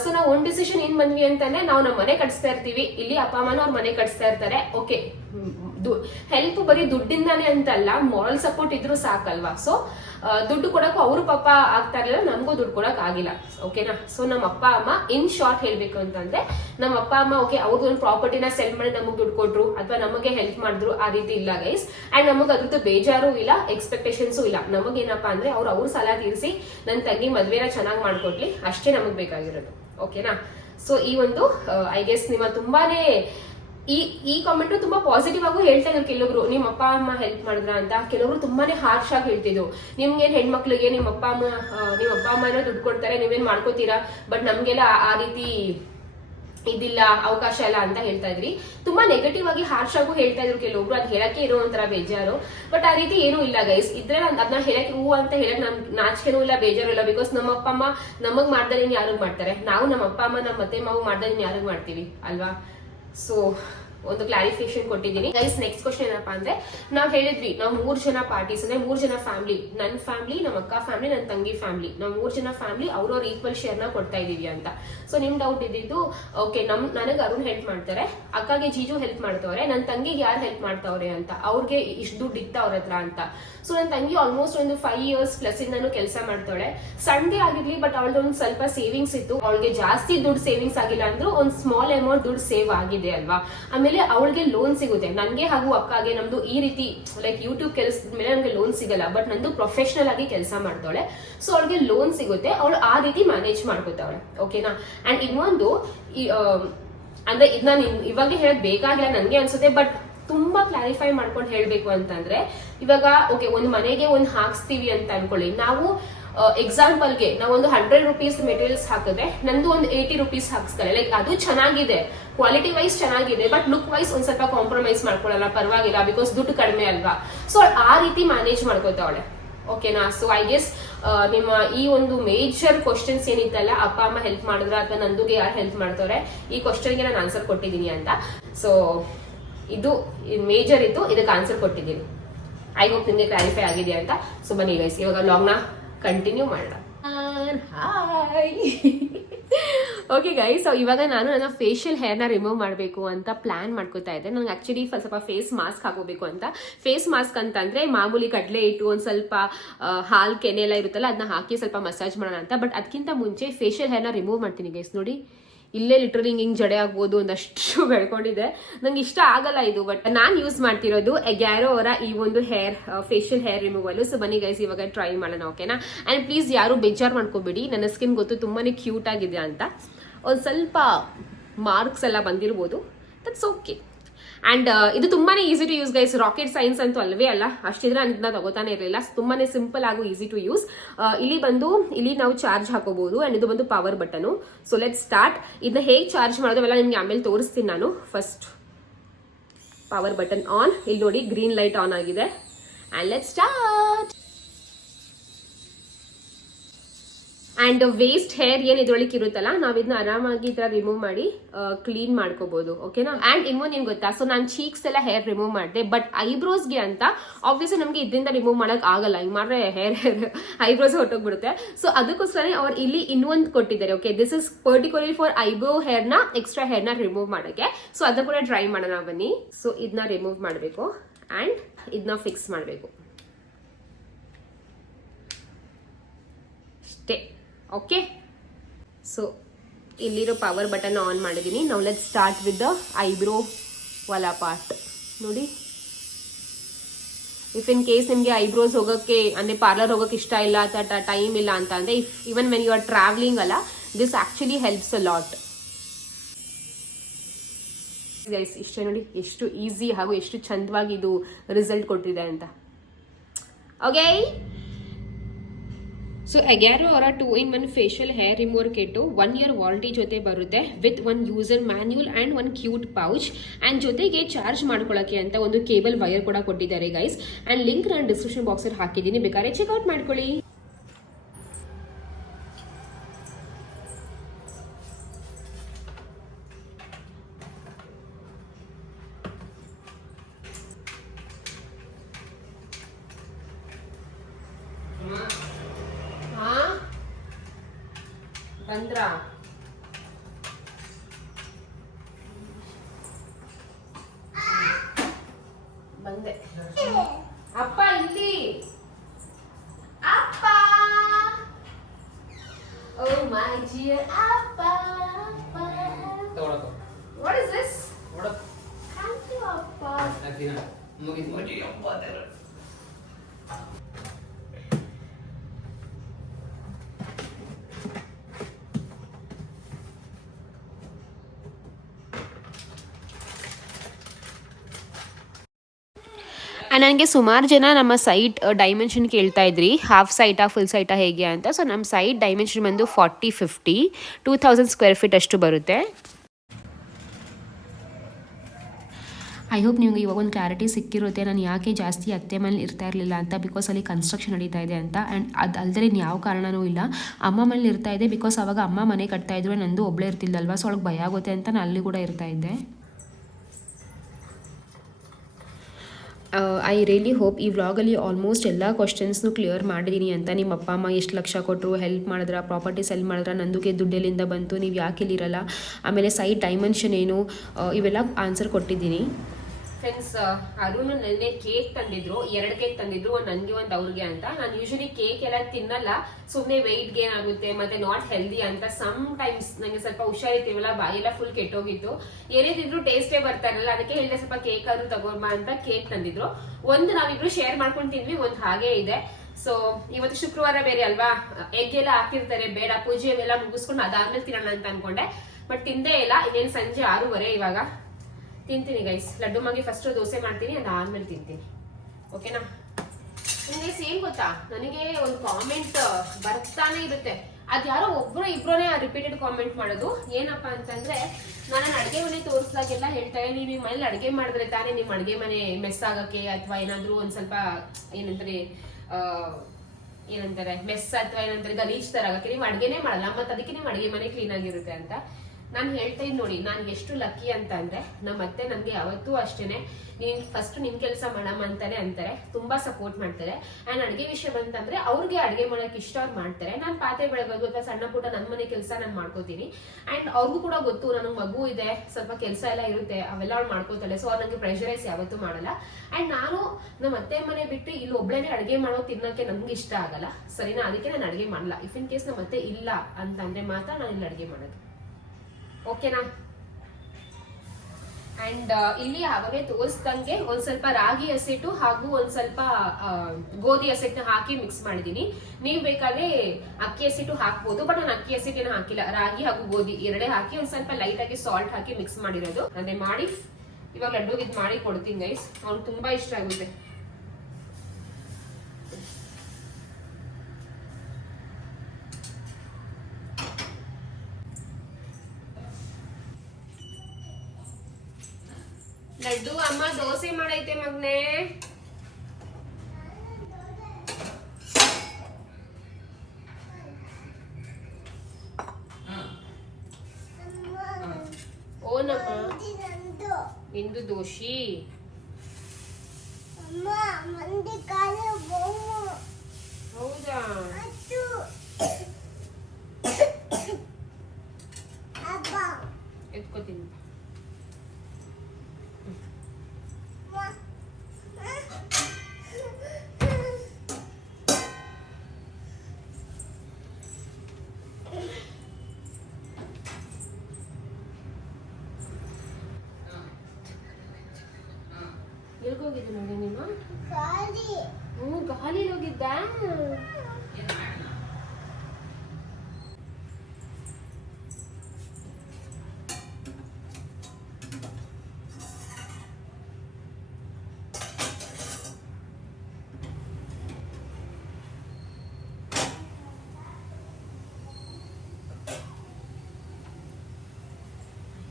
ಸೊ ನಾವು ಒನ್ ಡಿಸಿಷನ್ ಏನ್ ಬಂದ್ವಿ ಅಂತಂದ್ರೆ, ನಾವು ನಮ್ಮ ಮನೆ ಕಟ್ಸ್ತಾ ಇರ್ತೀವಿ. ಇಲ್ಲಿ ಅಪ್ಪ ಅಮ್ಮನ ಅವ್ರ ಮನೆ ಕಟ್ಸ್ತಾ ಇರ್ತಾರೆ. ಓಕೆ ಹೆಲ್ಪ್ ಬರೀ ದುಡ್ಡಿಂದಾನೇ ಅಂತಲ್ಲ ಮಾರಲ್ ಸಪೋರ್ಟ್ ಇದ್ರೂ ಸಾಕಲ್ವಾ? ಸೊ ದುಡ್ಡು ಕೊಡಕ್ಕೂ ಅವರು ಪಾಪ ಆಗ್ತಾ ಇರಲಿಲ್ಲ, ನಮಗೂ ದುಡ್ಡು ಕೊಡಕ್ ಆಗಿಲ್ಲ. ಓಕೆನಾ ಸೊ ನಮ್ಮ ಅಪ್ಪ, ಅಮ್ಮ ಇನ್ ಶಾರ್ಟ್ ಹೇಳ್ಬೇಕು ಅಂತಂದ್ರೆ, ನಮ್ಮ ಅಪ್ಪ, ಅಮ್ಮ ಓಕೆ ಅವ್ರದ್ದು ಒಂದು ಪ್ರಾಪರ್ಟಿನ ಸೆಲ್ ಮಾಡಿ ನಮಗೆ ದುಡ್ಡು ಕೊಟ್ರು, ಅಥವಾ ನಮಗೆ ಹೆಲ್ಪ್ ಮಾಡಿದ್ರು, ಆ ರೀತಿ ಇಲ್ಲ ಗೈಸ್ ಅಂಡ್ ನಮಗೆ ಅದ್ರದ್ದು ಬೇಜಾರು ಇಲ್ಲ ಎಕ್ಸ್ಪೆಕ್ಟೇಷನ್ಸು ಇಲ್ಲ. ನಮಗೇನಪ್ಪ ಅಂದ್ರೆ, ಅವ್ರು ಅವ್ರ ಸಾಲ ತೀರಿಸಿ ನನ್ನ ತಂಗಿ ಮದ್ವೆನ ಚೆನ್ನಾಗಿ ಮಾಡ್ಕೊಟ್ಲಿ, ಅಷ್ಟೇ ನಮಗೆ ಬೇಕಾಗಿರೋದು. ಓಕೆನಾ ಸೊ ಈ ಒಂದು ಐ ಗೆಸ್ ನಿಮ್ಮ ತುಂಬಾನೇ ಈ ಈ ಕಾಮೆಂಟ್ ತುಂಬಾ ಪಾಸಿಟಿವ್ ಆಗು ಹೇಳ್ತಾ ಇದ್ರು ಕೆಲವರು. ನಿಮ್ಮ ಅಪ್ಪ, ಅಮ್ಮ ಹೆಲ್ಪ್ ಮಾಡಿದ್ರ? ಅಂತ ಕೆಲವರು ತುಂಬಾನೇ ಹಾರ್ಶ್ ಆಗಿ ಹೇಳ್ತಿದ್ರು. ನಿಮ್ಗೇನ್ ಹೆಣ್ಮಕ್ಳಿಗೆ ನಿಮ್ಮ ಅಪ್ಪ, ಅಮ್ಮ ನಿಮ್ಮ ಅಪ್ಪ ಅಮ್ಮ ಏನೋ ದುಡ್ಡು ಕೊಡ್ತಾರೆ, ನೀವೇನ್ ಮಾಡ್ಕೋತೀರಾ? ಬಟ್ ನಮ್ಗೆಲ್ಲ ಆ- ರೀತಿ ಇದಿಲ್ಲ, ಅವಕಾಶ ಇಲ್ಲ ಅಂತ ಹೇಳ್ತಾ ಇದ್ರಿ. ತುಂಬಾ ನೆಗೆಟಿವ್ ಆಗಿ ಹಾರ್ಶ್ ಆಗು ಹೇಳ್ತಾ ಇದ್ರು ಕೆಲವೊಬ್ರು ಅದ್ ಹೇಳಕ್ಕೆ ಇರೋ ಒಂಥರ ಬೇಜಾರು. ಬಟ್ ಆ ರೀತಿ ಏನೂ ಇಲ್ಲ ಗೈಸ್ ಇದ್ರೆ ನಾನ್ ಅದನ್ನ ಹೇಳಕ್ಕೆ ಹೂ ಅಂತ ಹೇಳಕ್ ನಮ್ ನಾಚಿಕೆನೂ ಇಲ್ಲ, ಬೇಜಾರು ಇಲ್ಲ. ಬಿಕಾಸ್ ನಮ್ಮ ಅಪ್ಪ, ಅಮ್ಮ ನಮಗ್ ಮಾಡ್ತಾರೆ ಇನ್ ಯಾರಿಗ್ ಮಾಡ್ತಾರೆ? ನಾವು ನಮ್ಮ ಅಪ್ಪ, ಅಮ್ಮ, ನಮ್ಮ ಅತ್ತೆ, ಮಾವು ಮಾಡ್ತಾರೆ ಇನ್ ಯಾರಿಗ್ ಮಾಡ್ತೀವಿ? ಅಲ್ವಾ? ಸೊ ಒಂದು ಕ್ಲಾರಿಫಿಕೇಶನ್ ಕೊಟ್ಟಿದ್ದೀನಿ. ಗೈಸ್ ನೆಕ್ಸ್ಟ್ ಕ್ವಶನ್ ಏನಪ್ಪಾ ಅಂದ್ರೆ, ನಾವ್ ಹೇಳಿದ್ವಿ, ನಾವು ಮೂರ್ ಜನ ಪಾರ್ಟೀಸ್ ಅಂದ್ರೆ ಮೂರ್ ಜನ ಫ್ಯಾಮಿಲಿ ನನ್ನ ಫ್ಯಾಮಿಲಿ ನಮ್ಮ ಅಕ್ಕ ಫ್ಯಾಮಿಲಿ ನನ್ನ ತಂಗಿ ಫ್ಯಾಮಿಲಿ ನಾವು ಮೂರ್ ಜನ ಫ್ಯಾಮಿಲಿ ಅವ್ರವ್ರ ಈಕ್ವಲ್ ಶೇರ್ನ ಕೊಡ್ತಾ ಇದೀವಿ ಅಂತ. ಸೊ ನಿಮ್ ಡೌಟ್ ಇದ್ದಿದ್ದು ಓಕೆ ನಮ್, ನನಗೆ ಅರುಣ್ ಹೆಲ್ಪ್ ಮಾಡ್ತಾರೆ, ಅಕ್ಕಗೆ ಜೀಜು ಹೆಲ್ಪ್ ಮಾಡ್ತವ್ರೆ ನನ್ನ ತಂಗಿಗೆ ಯಾರು ಹೆಲ್ಪ್ ಮಾಡ್ತಾವ್ರೆ ಅಂತ. ಅವ್ರಿಗೆ ಇಷ್ಟು ದುಡ್ಡು ಇತ್ತ ಅವ್ರ ಹತ್ರ ಅಂತ. ಸೊ ನನ್ನ ತಂಗಿ ಆಲ್ಮೋಸ್ಟ್ ಒಂದು ಫೈವ್ ಇಯರ್ಸ್ ಪ್ಲಸ್ ಇಂದಾನು ಕೆಲಸ ಮಾಡ್ತಾಳೆ ಸಂಡೇ ಆಗಿರ್ಲಿ ಬಟ್ ಅವಳದು ಒಂದು ಸ್ವಲ್ಪ ಸೇವಿಂಗ್ಸ್ ಇತ್ತು. ಅವಳಿಗೆ ಜಾಸ್ತಿ ದುಡ್ಡು ಸೇವಿಂಗ್ಸ್ ಆಗಿಲ್ಲ ಅಂದ್ರೂ ಒಂದು ಸ್ಮಾಲ್ ಅಮೌಂಟ್ ದುಡ್ಡು ಸೇವ್ ಆಗಿದೆ ಅಲ್ವಾ? ಆಮೇಲೆ ಅವಳಿಗೆ ಲೋನ್ ಸಿಗುತ್ತೆ. ನನಗೆ ಹಾಗೂ ಅಕ್ಕಗೆ ನಮ್ದು ಈ ರೀತಿ ಲೈಕ್ ಯೂಟ್ಯೂಬ್ ಕೆಲಸದ ಮೇಲೆ ನನಗೆ ಲೋನ್ ಸಿಗಲ್ಲ ಬಟ್ ನಂದು ಪ್ರೊಫೆಷನಲ್ ಆಗಿ ಕೆಲಸ ಮಾಡ್ತಾಳೆ ಸೊ ಅವಳಿಗೆ ಲೋನ್ ಸಿಗುತ್ತೆ. ಅವಳು ಆ ರೀತಿ ಮ್ಯಾನೇಜ್ ಮಾಡ್ಕೋತಾವಳೆ. ಓಕೆನಾ ಅಂಡ್ ಇನ್ನೊಂದು ಅಂದ್ರೆ ಇದ್ ನಾನು ಇವಾಗ ಹೇಳಕ್ ಬೇಕಾಗಿಲ್ಲ ನನ್ಗೆ ಅನ್ಸುತ್ತೆ ಬಟ್ ತುಂಬಾ ಕ್ಲಾರಿಫೈ ಮಾಡ್ಕೊಂಡು ಹೇಳ್ಬೇಕು ಅಂತಂದ್ರೆ, ಇವಾಗ ಓಕೆ ಒಂದು ಮನೆಗೆ ಒಂದು ಹಾಕ್ಸ್ತೀವಿ ಅಂತ ಅನ್ಕೊಳ್ಳಿ. ನಾವು ಎಕ್ಸಾಂಪಲ್ಗೆ ನಾವೊಂದು ಹಂಡ್ರೆಡ್ ರುಪೀಸ್ ಮೆಟೀರಿಯಲ್ಸ್ ಹಾಕಿದ್ರೆ, ನಂದು ಒಂದು ಏಯ್ಟಿ ರುಪೀಸ್ ಹಾಕ್ಸ್ತಾರೆ. ಲೈಕ್ ಅದು ಚೆನ್ನಾಗಿದೆ. ಕ್ವಾಲಿಟಿ ವೈಸ್ ಚೆನ್ನಾಗಿದೆ ಬಟ್ ಲುಕ್ ವೈಸ್ ಒಂದ್ ಸ್ವಲ್ಪ ಕಾಂಪ್ರಮೈಸ್ ಮಾಡ್ಕೊಳ್ಳಲ್ಲ ಪರವಾಗಿಲ್ಲ ಬಿಕಾಸ್ ದುಡ್ಡು ಕಡಿಮೆ ಅಲ್ವಾ? ಸೊ ಆ ರೀತಿ ಮ್ಯಾನೇಜ್ ಮಾಡ್ಕೋತಾವಳೆ ಓಕೆನಾ ಸೊ ಐ ಗೆಸ್ ನಿಮ್ಮ ಈ ಒಂದು ಮೇಜರ್ ಕ್ವಶನ್ಸ್ ಏನಿತ್ತಲ್ಲ, ಅಪ್ಪ, ಅಮ್ಮ ಹೆಲ್ಪ್ ಮಾಡಿದ್ರ ಅಥವಾ ನಂದುಗೆ ಯಾರು ಹೆಲ್ಪ್ ಮಾಡ್ತಾರೆ ಈ ಕ್ವಶನ್ಗೆ ನಾನು ಆನ್ಸರ್ ಕೊಟ್ಟಿದ್ದೀನಿ ಅಂತ. ಸೊ ಇದು ಮೇಜರ್ ಇತ್ತು ಇದಕ್ಕೆ ಆನ್ಸರ್ ಕೊಟ್ಟಿದ್ದೀನಿ ಐ ಹೋಪ್ ನಿಮಗೆ ಕ್ಲಾರಿಫೈ ಆಗಿದೆ ಅಂತ? ಸೊ ಬನ್ನಿ ಗೈಸ್ ಇವಾಗ ಲಾಗ್ನ ಕಂಟಿನ್ಯೂ ಮಾಡೋಣ. ಹಾಯ್ ಓಕೆ ಗೈಸ್ ಇವಾಗ ನಾನು ನನ್ನ ಫೇಶಿಯಲ್ ಹೇರ್ನ ರಿಮೂವ್ ಮಾಡಬೇಕು ಅಂತ ಪ್ಲಾನ್ ಮಾಡ್ಕೋತಾ ಇದ್ದೆ. ನನಗೆ ಆ್ಯಕ್ಚುಲಿ ಸ್ವಲ್ಪ ಫೇಸ್ ಮಾಸ್ಕ್ ಹಾಕೋಬೇಕು ಅಂತ. ಫೇಸ್ ಮಾಸ್ಕ್ ಅಂತಂದರೆ ಮಾಮೂಲಿ ಕಡಲೆ ಇಟ್ಟು ಒಂದು ಸ್ವಲ್ಪ ಹಾಲು ಹಾಲ್, ಕೆನೆ ಎಲ್ಲ ಇರುತ್ತಲ್ಲ ಅದನ್ನ ಹಾಕಿ ಸ್ವಲ್ಪ ಮಸಾಜ್ ಮಾಡೋಣ ಅಂತ. ಬಟ್ ಅದಕ್ಕಿಂತ ಮುಂಚೆ ಫೇಶಿಯಲ್ ಹೇರ್ನ ರಿಮೂವ್ ಮಾಡ್ತೀನಿ ಗೈಸ್ ನೋಡಿ. ಇಲ್ಲೇ ಲಿಟ್ರಲಿ ಹಿಂಗೆ ಜಡೆ ಆಗ್ಬೋದು ಒಂದಷ್ಟು ಬೆಳ್ಕೊಂಡಿದೆ. ನಂಗೆ ಇಷ್ಟ ಆಗಲ್ಲ ಇದು ಬಟ್ ನಾನು ಯೂಸ್ ಮಾಡ್ತಿರೋದು ಎಗ್ಯಾರೋ ಅವರ ಈ ಒಂದು hair facial hair removal so ಬನ್ನಿ ಗೈಸ್ ಇವಾಗ ಟ್ರೈ ಮಾಡೋಣ ಓಕೆನಾ ಆ್ಯಂಡ್ ಪ್ಲೀಸ್ ಯಾರು ಬೇಜಾರು ಮಾಡ್ಕೋಬೇಡಿ, ನನ್ನ ಸ್ಕಿನ್ ಗೊತ್ತು ತುಂಬಾನೇ ಕ್ಯೂಟ್ ಆಗಿದೆ ಅಂತ. ಒಂದು ಸ್ವಲ್ಪ ಮಾರ್ಕ್ಸ್ ಎಲ್ಲ ಬಂದಿರ್ಬೋದು. ದಟ್ಸ್ ಓಕೆ ಆ್ಯಂಡ್ ಇದು ತುಂಬಾನೇ easy to use guys rocket science ಅಂತೂ ಅಲ್ವೇ ಅಲ್ಲ? ಅಷ್ಟಿದ್ರೆ ನಾನು ಇದನ್ನ ತಗೋತಾನೆ ಇರಲಿಲ್ಲ. ತುಂಬಾನೇ ಸಿಂಪಲ್ ಆಗು ಈಸಿ ಟು ಯೂಸ್ ಇಲ್ಲಿ ಬಂದು, ಇಲ್ಲಿ ನಾವು ಚಾರ್ಜ್ ಹಾಕೋಬಹುದು ಆ್ಯಂಡ್ ಇದು ಬಂದು power button so let start ಇದನ್ನ ಹೇಗೆ ಚಾರ್ಜ್ ಮಾಡೋದು ನಿಮಗೆ ಆಮೇಲೆ ತೋರಿಸ್ತೀನಿ ನಾನು. ಫಸ್ಟ್ ಪವರ್ ಬಟನ್ ಆನ್ ಇಲ್ಲಿ ನೋಡಿ ಗ್ರೀನ್ ಲೈಟ್ ಆನ್ ಆಗಿದೆ. And let start and waste hair ಏನು ಇದ್ರೊಳಗೆ ಇರುತ್ತಲ್ಲ ನಾವ್ ಇದನ್ನ ಆರಾಮಾಗಿ ಇದರ ರಿಮೂವ್ ಮಾಡಿ ಕ್ಲೀನ್ ಮಾಡ್ಕೋಬಹುದು ಓಕೆನಾ ಆ್ಯಂಡ್ ಇನ್ನೂ ನಿಮ್ಗೆ ಗೊತ್ತಾ ಸೊ ನಾನು ಚೀಕ್ಸ್ ಎಲ್ಲ ಹೇರ್ ರಿಮೂವ್ ಮಾಡಿದೆ ಬಟ್ ಐಬ್ರೋಸ್ಗೆ ಅಂತ ಆಬ್ವಿಯಸ್ಲಿ ನಮಗೆ ಇದರಿಂದ ರಿಮೂವ್ ಮಾಡಕ್ ಆಗಲ್ಲ. ಈ ಮಾಡ್ರೆ ಹೇರ್ ಹೇರ್ ಐಬ್ರೋಸ್ ಹೊಟ್ಟೋಗ್ಬಿಡುತ್ತೆ ಸೊ ಅದಕ್ಕೋಸ್ಕರ ಅವ್ರು ಇಲ್ಲಿ ಇನ್ನೊಂದು ಕೊಟ್ಟಿದ್ದಾರೆ okay this is particularly for eyebrow ಹೇರ್ನ extra ಹೇರ್ನ ರಿಮೂವ್ ಮಾಡೋಕ್ಕೆ. ಸೊ ಅದನ್ನ ಕೂಡ ಟ್ರೈ ಮಾಡೋಣ, ಬನ್ನಿ. ಸೊ ಇದನ್ನ ರಿಮೂವ್ ಮಾಡಬೇಕು ಆ್ಯಂಡ್ ಇದನ್ನ ಫಿಕ್ಸ್ ಮಾಡಬೇಕು. ಅಷ್ಟೇ. ಓಕೆ ಸೊ ಇಲ್ಲಿರೋ ಪವರ್ ಬಟನ್ ಆನ್ ಮಾಡಿದ್ದೀನಿ ನಾವು let start with the eyebrow Vala part ನೋಡಿ. ಇಫ್ ಇನ್ ಕೇಸ್ ನಿಮಗೆ ಐಬ್ರೋಸ್ ಹೋಗೋಕ್ಕೆ, ಅಂದರೆ ಪಾರ್ಲರ್ ಹೋಗೋಕ್ಕೆ ಇಷ್ಟ ಇಲ್ಲ ಅಥವಾ ಟೈಮ್ ಇಲ್ಲ ಅಂತ ಅಂದರೆ if even when you are travelling ಅಲ್ಲ this actually helps a lot guys ಇಷ್ಟೇ ನೋಡಿ. ಎಷ್ಟು ಈಸಿ ಹಾಗೂ ಎಷ್ಟು ಚಂದವಾಗಿ ಇದು ರಿಸಲ್ಟ್ ಕೊಟ್ಟಿದೆ ಅಂತ. ಓಕೆ ಸೊ ಎಗ್ಯಾರೋ ಅವರ two in one facial hair remover kit one year warranty ಜೊತೆ ಬರುತ್ತೆ with one user manual and one cute pouch and ಜೊತೆಗೆ ಚಾರ್ಜ್ ಮಾಡ್ಕೊಳ್ಳೋಕ್ಕೆ ಅಂತ ಒಂದು ಕೇಬಲ್ ವೈರ್ ಕೂಡ ಕೊಟ್ಟಿದ್ದಾರೆ ಗೈಸ್ ಆ್ಯಂಡ್ ಲಿಂಕ್ ನಾನು ಡಿಸ್ಕ್ರಿಪ್ಷನ್ ಬಾಕ್ಸಲ್ಲಿ ಹಾಕಿದ್ದೀನಿ. ಬೇಕಾದ್ರೆ ಚೆಕ್ಔಟ್ ಮಾಡ್ಕೊಳ್ಳಿ ಹಾ ಬಂದ್ರಾ ಬಂದೆ. ಅಪ್ಪ ಇಲ್ಲಿ. ಅಪ್ಪ. ಓ ಮೈ ಜಿಯರ್ ಅಪ್ಪ ತಗೊಳಕ ವಾಟ್ ಇಸ್ ದಿಸ್ ನೋಡಕ್ ಥ್ಯಾಂಕ್ ಯು ಅಪ್ಪ. ಹಾಕ್ತೀನ ಮುಗಿದ್ ಮುಗಿ ಅಪ್ಪ ದೇವ್ರೆ. ನನಗೆ ಸುಮಾರು ಜನ ನಮ್ಮ ಸೈಟ್ ಡೈಮೆನ್ಷನ್ ಕೇಳ್ತಾ ಇದ್ರಿ. ಹಾಫ್ ಸೈಟಾ ಫುಲ್ ಸೈಟಾ ಹೇಗೆ ಅಂತ. ಸೊ ನಮ್ಮ ಸೈಟ್ ಡೈಮೆನ್ಷನ್ ಬಂದು forty fifty two thousand square feet ಅಷ್ಟು ಬರುತ್ತೆ. ಐ ಹೋಪ್ ನಿಮಗೆ ಇವಾಗ ಒಂದು ಕ್ಲಾರಿಟಿ ಸಿಕ್ಕಿರುತ್ತೆ. ನಾನು ಯಾಕೆ ಜಾಸ್ತಿ ಅತ್ತೆ ಮನೇಲಿ ಇರ್ತಾ ಇರಲಿಲ್ಲ ಅಂತ ಬಿಕಾಸ್ ಅಲ್ಲಿ ಕನ್ಸ್ಟ್ರಕ್ಷನ್ ನಡೀತಾ ಇದೆ ಅಂತ. ಆ್ಯಂಡ್ ಅದು ಅಲ್ಲದೆ ಯಾವ ಕಾರಣನೂ ಇಲ್ಲ. ಅಮ್ಮ ಮನೇಲಿ ಇರ್ತಾ ಇದೆ ಬಿಕಾಸ್ ಅವಾಗ ಅಮ್ಮ ಮನೆ ಕಟ್ತಾ ಇದ್ರು. ನಂದು ಒಬ್ಬಳೇ ಇರ್ತಿಲ್ಲಲ್ವಾ ಸೊ ಅವಳಿಗೆ ಭಯ ಆಗುತ್ತೆ ಅಂತ ನಾನು ಅಲ್ಲಿ ಕೂಡ ಇರ್ತಾ ಇದ್ದೆ. ಐ ರಿಯಲಿ ಹೋಪ್ ಈ ವ್ಲಾಗಲ್ಲಿ ಆಲ್ಮೋಸ್ಟ್ ಎಲ್ಲ ಕ್ವಶನ್ಸ್ನು ಕ್ಲಿಯರ್ ಮಾಡಿದ್ದೀನಿ ಅಂತ. ನಿಮ್ಮ ಅಪ್ಪ, ಅಮ್ಮ ಎಷ್ಟು ಲಕ್ಷ ಕೊಟ್ಟರು ಹೆಲ್ಪ್ ಮಾಡಿದ್ರ ಪ್ರಾಪರ್ಟಿ ಸೆಲ್ ಮಾಡಿದ್ರ ನಂದುಗೆ ದುಡ್ಡೆಲ್ಲಿಂದ ಬಂತು, ನೀವು ಯಾಕೆ ಇಲ್ಲಿರಲ್ಲ? ಆಮೇಲೆ ಸೈಟ್ ಡೈಮೆನ್ಷನ್ ಏನು? ಇವೆಲ್ಲ ಆನ್ಸರ್ ಕೊಟ್ಟಿದ್ದೀನಿ. ಫ್ರೆಂಡ್ಸ್ ಅರುಣ್ ನೆನ್ನೆ ಕೇಕ್ ತಂದಿದ್ರು, ಎರಡು ಕೇಕ್ ತಂದಿದ್ರು, ಒಂದು ನನಗೆ, ಒಂದು ಅವ್ರಿಗೆ ಅಂತ. ನಾನು ಯೂಶಲಿ ಕೇಕ್ ಎಲ್ಲ ತಿನ್ನಲ್ಲ ಸುಮ್ಮನೆ ವೆಯ್ಟ್ ಗೇನ್ ಆಗುತ್ತೆ, ಮತ್ತೆ ನಾಟ್ ಹೆಲ್ದಿ ಅಂತ. ಸಮ್ ಟೈಮ್ಸ್ ನಂಗೆ ಸ್ವಲ್ಪ ಹುಷಾರಿರ್ತೀವಲ್ಲ, ಬಾಯೆಲ್ಲ ಫುಲ್ ಕೆಟ್ಟೋಗಿತ್ತು. ಏನೇ ತಿಂದ್ರು ಟೇಸ್ಟೇ ಬರ್ತಾರಲ್ಲ ಅದಕ್ಕೆ ಹೇಳಿದೆ, ಸ್ವಲ್ಪ ಕೇಕ್ ಆದ್ರೂ ತಗೋಬಾ ಅಂತ ಕೇಕ್ ತಂದಿದ್ರು. ಒಂದು ನಾವಿಬ್ರು ಶೇರ್ ಮಾಡ್ಕೊಂಡು ತಿಂದ್ವಿ, ಒಂದು ಹಾಗೆ ಇದೆ. ಸೊ ಇವತ್ತು ಶುಕ್ರವಾರ ಬೇರೆ ಅಲ್ವಾ? ಎಗ್ ಎಲ್ಲ ಹಾಕಿರ್ತಾರೆ, ಬೇಡ, ಪೂಜೆ ಎಲ್ಲ ಮುಗಿಸ್ಕೊಂಡು ಅದಾದ್ಮೇಲೆ ತಿನ್ನೋಣ ಅಂತ ಅನ್ಕೊಂಡೆ. ಬಟ್ ತಿಂದೇ ಇಲ್ಲ, ಇನ್ನೇನು ಸಂಜೆ ಆರೂವರೆ ಇವಾಗ. ತಿಂತೀನಿ guys laddu Maggi first dosa ಮಾಡ್ತೀನಿ ಅದಾದ್ಮೇಲೆ ತಿಂತೀನಿ. ಓಕೆನಾ ನಿಮಗೆ ಸೇಮ್ ಗೊತ್ತಾ? ನನಗೆ ಒಂದು ಕಾಮೆಂಟ್ ಬರ್ತಾನೆ ಇರುತ್ತೆ. ಅದ್ಯಾರೋ ಒಬ್ರು ಇಬ್ರೋನೇ ರಿಪೀಟೆಡ್ ಕಾಮೆಂಟ್ ಮಾಡೋದು. ಏನಪ್ಪಾ ಅಂತಂದ್ರೆ ನಾನು ಅಡುಗೆ ಮನೆ ತೋರಿಸಿದಾಗೆಲ್ಲ ಹೇಳ್ತಾರೆ, ನೀವು ನಿಮ್ಮ ಮನೇಲಿ ಅಡಿಗೆ ಮಾಡಿದ್ರೆ ತಾನೇ ನಿಮ್ಮ ಅಡಿಗೆ ಮನೆ ಮೆಸ್ ಆಗಕ್ಕೆ ಅಥವಾ ಏನಾದ್ರೂ ಒಂದ್ ಸ್ವಲ್ಪ, ಏನಂತಾರೆ ಏನಂತಾರೆ ಮೆಸ್ ಅಥವಾ ಏನಂತಾರೆ ಗಲೀಜ್ ತರ ಆಗಕ್ಕೆ ನೀವು ಅಡುಗೆನೇ ಮಾಡಲ್ಲ, ಮತ್ತೆ ಅದಕ್ಕೆ ನಿಮ್ಮ ಅಡಿಗೆ ಮನೆ ಕ್ಲೀನ್ ಆಗಿರುತ್ತೆ ಅಂತ. ನಾನು ಹೇಳ್ತಾ ಇದ್ ನೋಡಿ, ನಾನು ಎಷ್ಟು ಲಕ್ಕಿ ಅಂತ ಅಂದ್ರೆ ನಮ್ಮ ಅತ್ತೆ ನನ್ಗೆ ಯಾವತ್ತೂ ಅಷ್ಟೇನೆ, ನೀನ್ ಫಸ್ಟ್ ನಿನ್ ಕೆಲಸ ಮಾಡಮ್ಮ ಅಂತಾನೆ ಅಂತಾರೆ, ತುಂಬಾ ಸಪೋರ್ಟ್ ಮಾಡ್ತಾರೆ. ಅಂಡ್ ಅಡಿಗೆ ವಿಷಯ ಬಂತಂದ್ರೆ, ಅವ್ರಿಗೆ ಅಡಿಗೆ ಮಾಡಕ್ ಇಷ್ಟ ಅವ್ರು ಮಾಡ್ತಾರೆ. ನಾನು ಪಾತ್ರೆ ಬೆಳಗೋದು ಅಥವಾ ಸಣ್ಣ ಪುಟ್ಟ ನನ್ನ ಮನೆ ಕೆಲಸ ನಾನು ಮಾಡ್ಕೋತೀನಿ. ಅಂಡ್ ಅವ್ರಿಗೂ ಕೂಡ ಗೊತ್ತು, ನನಗೆ ಮಗು ಇದೆ, ಸ್ವಲ್ಪ ಕೆಲಸ ಎಲ್ಲ ಇರುತ್ತೆ, ಅವೆಲ್ಲ ಅವ್ಳು ಮಾಡ್ಕೋತಾಳೆ ಸೊ ಅವ್ರು ನಂಗೆ ಪ್ರೆಷರೈಸ್ ಯಾವತ್ತೂ ಮಾಡಲ್ಲ. ಅಂಡ್ ನಾನು ನಮ್ಮ ಅತ್ತೆ ಮನೆ ಬಿಟ್ಟು ಇಲ್ಲಿ ಒಬ್ಳೇನೆ ಅಡಿಗೆ ಮಾಡೋ ತಿನ್ನಕ್ಕೆ ನನ್ಗೆ ಇಷ್ಟ ಆಗಲ್ಲ. ಸರಿನಾ? ಅದಕ್ಕೆ ನಾನು ಅಡಿಗೆ ಮಾಡಲ್ಲ ಇಫ್ ಇನ್ ಕೇಸ್ ನಮ್ಮ ಅತ್ತೆ ಇಲ್ಲ ಅಂತಂದ್ರೆ ಮಾತ್ರ ನಾನು ಇಲ್ಲಿ ಅಡಿಗೆ ಮಾಡೋದು. ಓಕೆನಾ ಅಂಡ್ ಇಲ್ಲಿ ಆವಾಗೇ ತೋರಿಸ್ದಂಗೆ ಒಂದ್ ಸ್ವಲ್ಪ ರಾಗಿ ಹಸಿಟ್ಟು ಹಾಗೂ ಒಂದ್ ಸ್ವಲ್ಪ ಗೋಧಿ ಹಸಿಟ್ಟನ್ನ ಹಾಕಿ ಮಿಕ್ಸ್ ಮಾಡಿದೀನಿ. ನೀವ್ ಬೇಕಾದ್ರೆ ಅಕ್ಕಿ ಹಸಿಟ್ಟು ಹಾಕ್ಬೋದು ಬಟ್ ನಾನು ಅಕ್ಕಿ ಹಸಿಟ್ಟಿನ ಹಾಕಿಲ್ಲ. ರಾಗಿ ಹಾಗೂ ಗೋಧಿ ಎರಡೇ ಹಾಕಿ ಒಂದ್ ಸ್ವಲ್ಪ ಲೈಟ್ ಸಾಲ್ಟ್ ಹಾಕಿ ಮಿಕ್ಸ್ ಮಾಡಿರೋದು. ಅದೇ ಮಾಡಿ, ಇವಾಗ ಲಡ್ಡು ಇದು ಮಾಡಿ ಕೊಡ್ತೀನಿ ಗೈಸ್ ಅವ್ನು ತುಂಬಾ ಇಷ್ಟ ಆಗುತ್ತೆ. ಲಡ್ಡು ಅಮ್ಮ ದೋಸೆ ಮಾಡೈತೆ ಮಗ್ನೆ. ಎಲ್ಗೋಗಿದ್ದೆ ಮಗ ನೀನು ಹ್ಞೂ ಗಾಲಿಲಿ ಹೋಗಿದ್ದ?